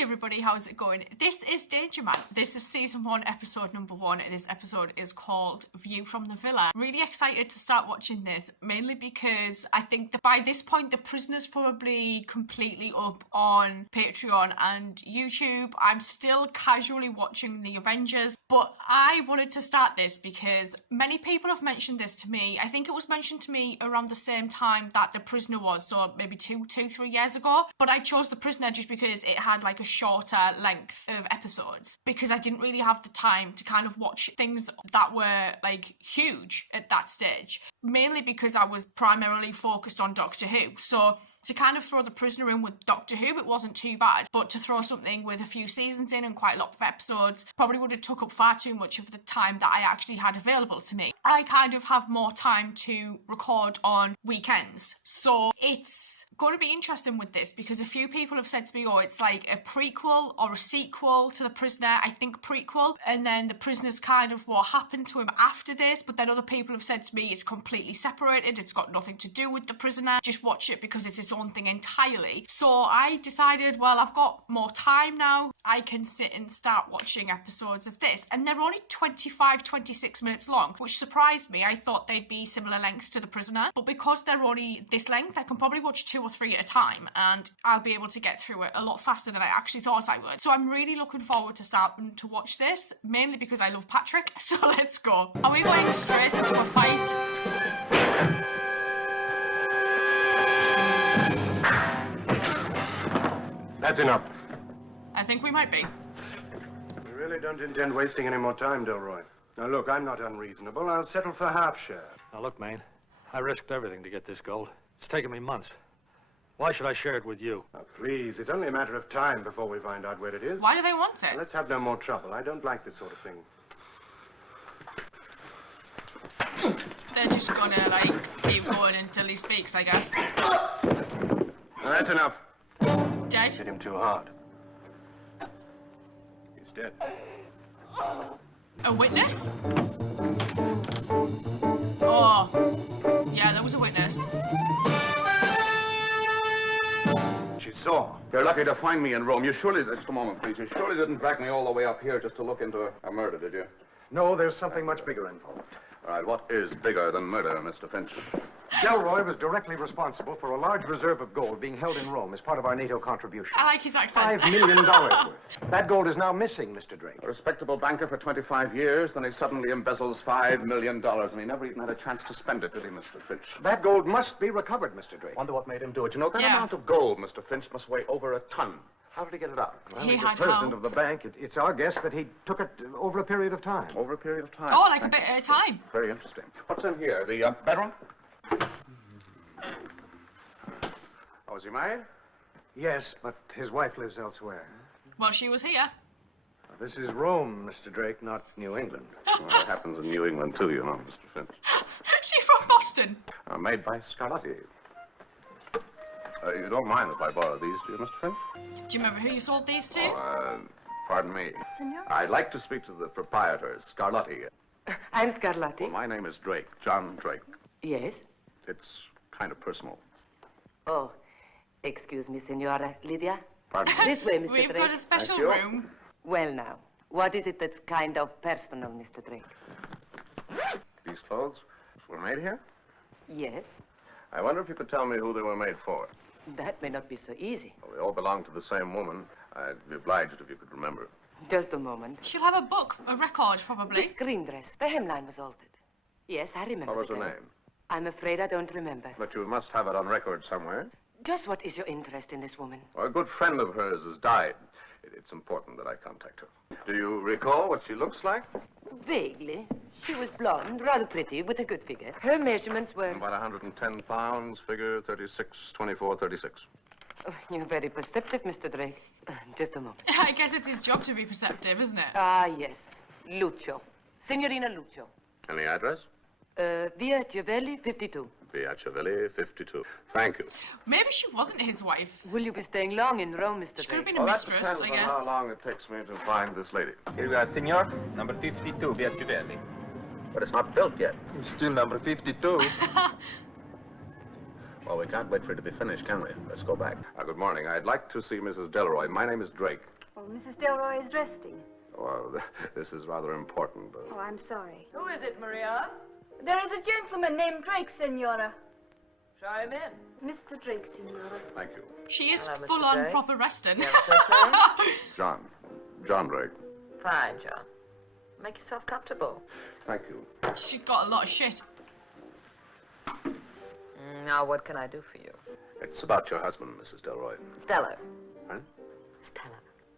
Hi everybody, how's it going? This is Danger Man. This is season 1, episode number 1. This episode is called View from the Villa. Really excited to start watching this, mainly because I think that by this point the Prisoner's probably completely up on Patreon and YouTube. I'm still casually watching the Avengers, but I wanted to start this because many people have mentioned this to me. I think it was mentioned to me around the same time that the Prisoner was, so maybe 3 years ago. But I chose the Prisoner just because it had like a shorter length of episodes, because I didn't really have the time to kind of watch things that were like huge at that stage, mainly because I was primarily focused on Doctor Who. So to kind of throw the Prisoner in with Doctor Who, it wasn't too bad, but to throw something with a few seasons in and quite a lot of episodes probably would have took up far too much of the time that I actually had available to me. I kind of have more time to record on weekends, so it's going to be interesting with this because a few people have said to me, oh, it's like a prequel or a sequel to The Prisoner. I think prequel, and then The Prisoner's kind of what happened to him after this, but then other people have said to me it's completely separated, it's got nothing to do with The Prisoner, just watch it because it's its own thing entirely. So I decided, well, I've got more time now, I can sit and start watching episodes of this, and they're only 25-26 minutes long, which surprised me. I thought they'd be similar lengths to The Prisoner, but because they're only this length, I can probably watch 2 or 3 at a time, and I'll be able to get through it a lot faster than I actually thought I would. So I'm really looking forward to starting to watch this, mainly because I love Patrick. So let's go. Are we going straight into a fight? That's enough. I think we might be. We really don't intend wasting any more time, Delroy. Now look, I'm not unreasonable. I'll settle for half share. Now look, man, I risked everything to get this gold. It's taken me months. Why should I share it with you? Now, please, it's only a matter of time before we find out where it is. Why do they want it? Now, let's have no more trouble. I don't like this sort of thing. They're just gonna, like, keep going until he speaks, I guess. Now, that's enough. Dead? Hit him too hard. He's dead. A witness? Oh. Yeah, there was a witness. She saw. You're lucky to find me in Rome. You surely, just a moment, please. You surely didn't drag me all the way up here just to look into a murder, did you? No, there's something much bigger involved. All right, what is bigger than murder, Mr. Finch? Delroy was directly responsible for a large reserve of gold being held in Rome as part of our NATO contribution. I like his accent. $5 million worth. That gold is now missing, Mr. Drake. A respectable banker for 25 years, then he suddenly embezzles $5 million, and he never even had a chance to spend it, did he, Mr. Finch? That gold must be recovered, Mr. Drake. Wonder what made him do it. You know, that Yeah. amount of gold, Mr. Finch, must weigh over a ton. How did he get it out? Well, He he's had the president how? of the bank. It's our guess that he took it over a period of time. Over a period of time. Oh, like a bit at a time. Very interesting. What's in here? The bedroom? Oh, is he married? Yes, but his wife lives elsewhere. Well, she was here. This is Rome, Mr. Drake, not New England. Well, that happens in New England, too, you know, Mr. Finch. She's from Boston. Made by Scarlatti. You don't mind if I borrow these, do you, Mr. Finch? Do you remember who you sold these to? Pardon me. Senor? I'd like to speak to the proprietors, Scarlatti. I'm Scarlatti. Well, my name is Drake, John Drake. Yes? It's kind of personal. Oh, excuse me, Senora Lydia. Pardon me. This way, Mr. We've Drake. got a special Thank you. room. Well, now, what is it that's kind of personal, Mr. Drake? These clothes were made here? Yes? I wonder if you could tell me who they were made for. That may not be so easy. Well, they all belong to the same woman. I'd be obliged if you could remember. Just a moment. She'll have a book, a record, The probably. green dress. The hemline was altered. Yes, I remember. What was the her girl. name? I'm afraid I don't remember. But you must have it on record somewhere. Just what is your interest in this woman? Well, a good friend of hers has died. It's important that I contact her. Do you recall what she looks like? Vaguely. She was blonde, rather pretty, with a good figure. Her measurements were... About 110 pounds, figure 36, 24, 36. Oh, you're very perceptive, Mr. Drake. Just a moment. I guess it's his job to be perceptive, isn't it? Ah, yes. Lucio. Signorina Lucio. Any address? Via Chiavelli, 52. Via Chiavelli, 52. Thank you. Maybe she wasn't his wife. Will you be staying long in Rome, Mr. She could have Drake? been a That mistress, depends I on guess. how long it takes me to find this lady. Here we are, senor. Number 52, via Chiavelli. But it's not built yet. Still number 52. Well, Well, we can't wait for it to be finished, can we? Let's go back. Good morning. I'd like to see Mrs. Delroy. My name is Drake. Oh, Mrs. Delroy is resting. Well, this is rather important. Oh, I'm sorry. Who is it, Maria? There is a gentleman named Drake, Senora. Show him in. Mr. Drake, Senora. Thank you. She is Hello, Mr. full on Drake. proper resting. You have a first name? John. John Drake. Fine, John. Make yourself comfortable. Thank you. She's got a lot of shit. Now, what can I do for you? It's about your husband, Mrs. Delroy. Stella. Huh? Stella.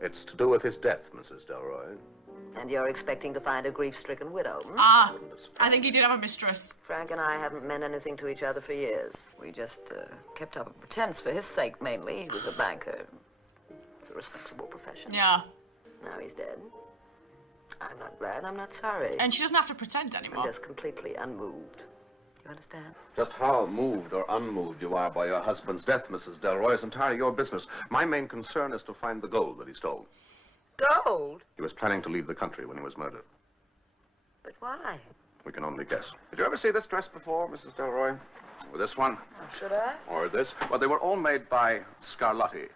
It's to do with his death, Mrs. Delroy. And you're expecting to find a grief-stricken widow, hmm? Ah, Wouldn't it I think he did have a mistress. Frank and I haven't meant anything to each other for years. We just kept up a pretense for his sake, mainly. He was a banker. It's a respectable profession. Yeah. Now he's dead. I'm not glad. I'm not sorry. And she doesn't have to pretend I'm anymore. just completely unmoved. Do you understand? Just how moved or unmoved you are by your husband's death, Mrs. Delroy, is entirely your business. My main concern is to find the gold that he stole. Gold? He was planning to leave the country when he was murdered. But why? We can only guess. Did you ever see this dress before, Mrs. Delroy? Or this one? Oh, should I? Or this? Well, they were all made by Scarlatti.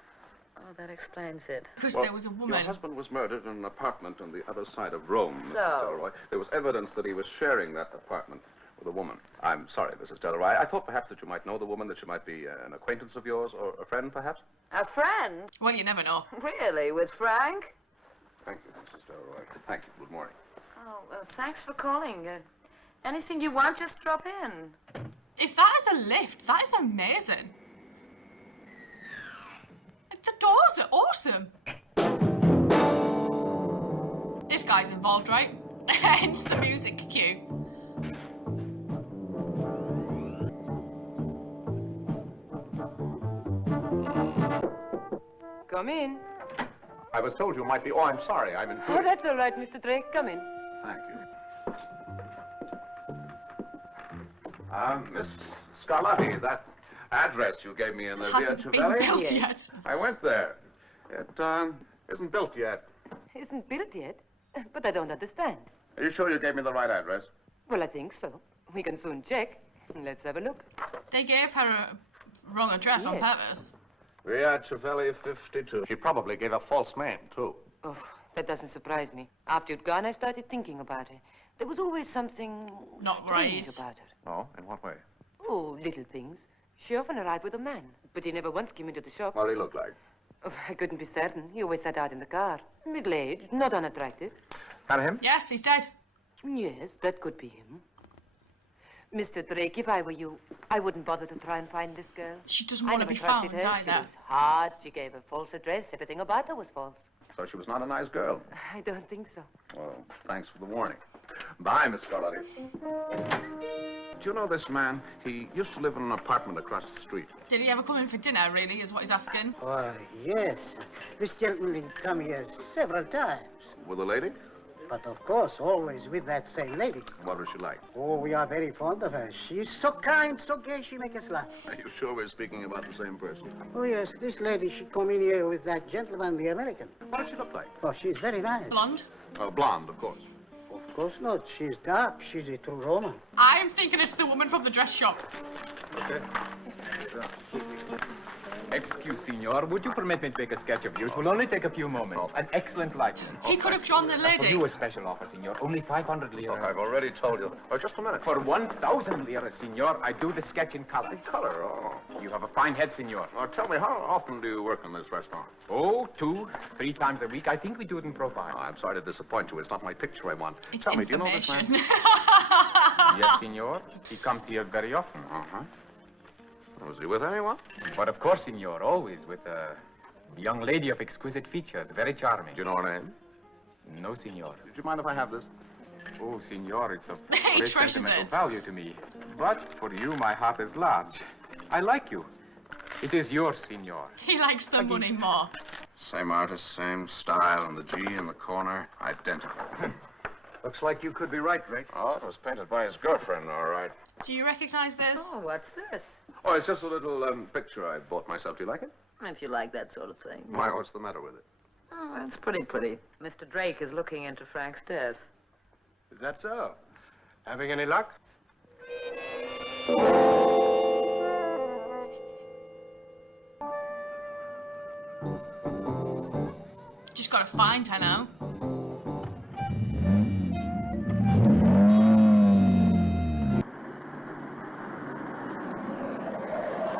Oh, that explains it. Because Well, there was a Your woman. husband was murdered in an apartment on the other side of Rome, Mrs. So? Delroy. There was evidence that he was sharing that apartment with a woman. I'm sorry, Mrs. Delroy. I thought perhaps that you might know the woman, that she might be an acquaintance of yours or a friend, perhaps. A friend? Well, you never know. Really? With Frank? Thank you, Mrs. Delroy. Thank you. Good morning. Oh, thanks for calling. Anything you want, just drop in. If that is a lift, that is amazing. The doors are awesome. This guy's involved, right? Hence the music cue. Come in. I was told you might be... Oh, I'm sorry. I'm Oh, intruding. that's all right, Mr. Drake. Come in. Thank you. Miss Scarlatti, that address you gave me in the Via Hasn't been Civelli, built Yes. yet. I went there. It isn't built yet. Isn't built yet, but I don't understand. Are you sure you gave me the right address? Well, I think so. We can soon check. Let's have a look. They gave her a wrong address on Yes. purpose. Via Civelli 52. She probably gave a false name, too. Oh, that doesn't surprise me. After you'd gone, I started thinking about her. There was always something Not strange right. about her. Oh, in what way? Oh, little things. She often arrived with a man, but he never once came into the shop. What did he look like? Oh, I couldn't be certain. He always sat out in the car. Middle-aged, not unattractive. That him? Yes, he's dead. Yes, that could be him. Mr. Drake, if I were you, I wouldn't bother to try and find this girl. She doesn't I want to never be trusted found her. either. She was hard. She gave a false address. Everything about her was false. So she was not a nice girl. I don't think so. Well, thanks for the warning. Bye, Miss Scarlatti. Do you know this man? He used to live in an apartment across the street. Did he ever come in for dinner, really, is what he's asking? Why, yes. This gentleman come here several times. With a lady? But of course, always with that same lady. What was she like? Oh, we are very fond of her. She is so kind, so gay, she makes us laugh. Are you sure we're speaking about the same person? Oh, yes, this lady, she come in here with that gentleman, the American. What does she look like? Oh, she's very nice. Blonde? Blonde, of course. Of course not. She's dark. She's a true Roman. I'm thinking it's the woman from the dress shop. Okay. Excuse, Signor, would you permit me to make a sketch of you? It will only take a few moments. An excellent likeness. He could have drawn the For lady. you, a special offer, Signor. Only 500 lira. Look, I've already told you. Oh, just a minute. For 1,000 lira, Signor, I do the sketch in color. Color, oh. You have a fine head, Signor. Now, tell me, how often do you work in this restaurant? Oh, 2, 3 times a week. I think we do it in profile. Oh, I'm sorry to disappoint you. It's not my picture I want. It's Tell me, do you know this man? information. Yes, Signor. He comes here very often. Uh-huh. Was he with anyone? But of course, Signor, always with a young lady of exquisite features. Very charming. Do you know her name? No, Signor. Do you mind if I have this? Oh, Signor, it's of He great treasures sentimental it. value to me. But for you, my heart is large. I like you. It is yours, Signor. He likes the money more. Same artist, same style, and the G in the corner, identical. Looks like you could be right, Drake. Oh, it was painted by his girlfriend, all right. Do you recognize this? Oh, what's this? Oh, it's just a little picture I bought myself. Do you like it? If you like that sort of thing. Why, what's the matter with it? Oh, it's pretty. Mr. Drake is looking into Frank's death. Is that so? Having any luck? just gotta find her now.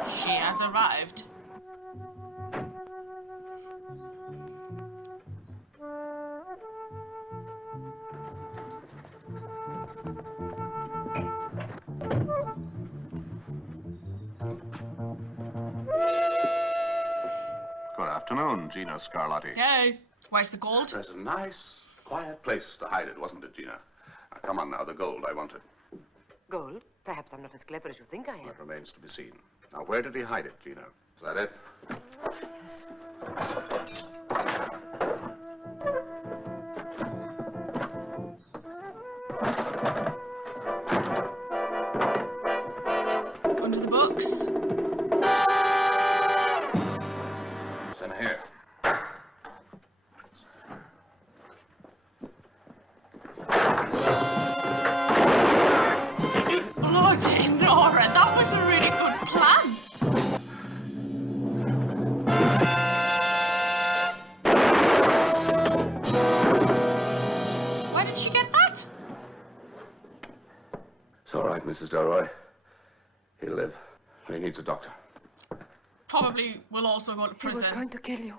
She has arrived. Good afternoon, Gina Scarlatti. Hey, where's the gold? There's a nice, quiet place to hide it, wasn't it, Gina? Now, come on now, the gold, I want it. Gold? Perhaps I'm not as clever as you think I am. That remains to be seen. Now, where did he hide it, Gina? Is that it? Under the books. It's in here. Bloody Nora, that was a really good plan. Where did she get that? It's all right, Mrs. Delroy. He'll live. He needs a doctor. Probably will also go to He was prison. going to kill you.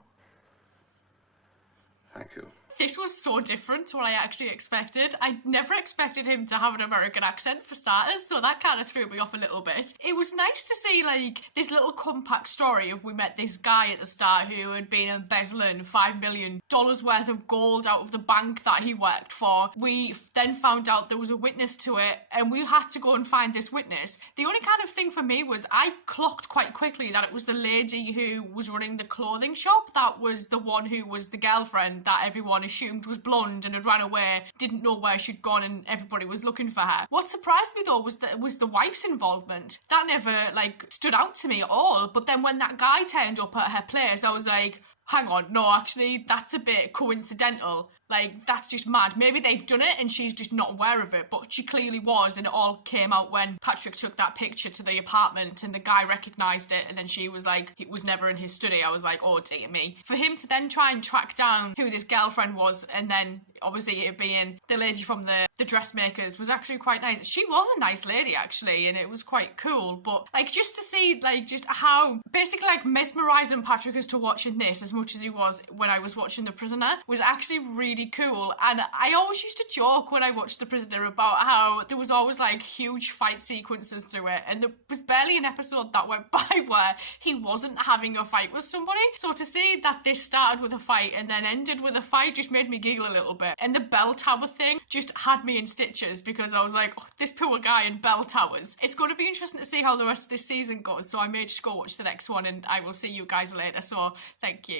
Thank you. This was so different to what I actually expected. I never expected him to have an American accent for starters, so that kind of threw me off a little bit. It was nice to see, like, this little compact story of we met this guy at the start who had been embezzling $5 million worth of gold out of the bank that he worked for. We then found out there was a witness to it, and we had to go and find this witness. The only kind of thing for me was I clocked quite quickly that it was the lady who was running the clothing shop that was the one who was the girlfriend that everyone assumed was blonde and had ran away, didn't know where she'd gone, and everybody was looking for her. What surprised me though was the wife's involvement. That never like stood out to me at all. But then when that guy turned up at her place, I was like, hang on, no, actually, that's a bit coincidental. Like, that's just mad. Maybe they've done it and she's just not aware of it, but she clearly was, and it all came out when Patrick took that picture to the apartment and the guy recognised it, and then she was like, it was never in his study. I was like, oh dear me. For him to then try and track down who this girlfriend was, and then obviously it being the lady from the dressmakers, was actually quite nice. She was a nice lady, actually, and it was quite cool, but like, just to see like just how basically like mesmerising Patrick is to watching this as much as he was when I was watching The Prisoner was actually really cool. And I always used to joke when I watched The Prisoner about how there was always like huge fight sequences through it, and there was barely an episode that went by where he wasn't having a fight with somebody. So to see that this started with a fight and then ended with a fight just made me giggle a little bit. And the bell tower thing just had me in stitches because I was like, oh, this poor guy in bell towers. It's going to be interesting to see how the rest of this season goes, so I may just go watch the next one, and I will see you guys later. So thank you.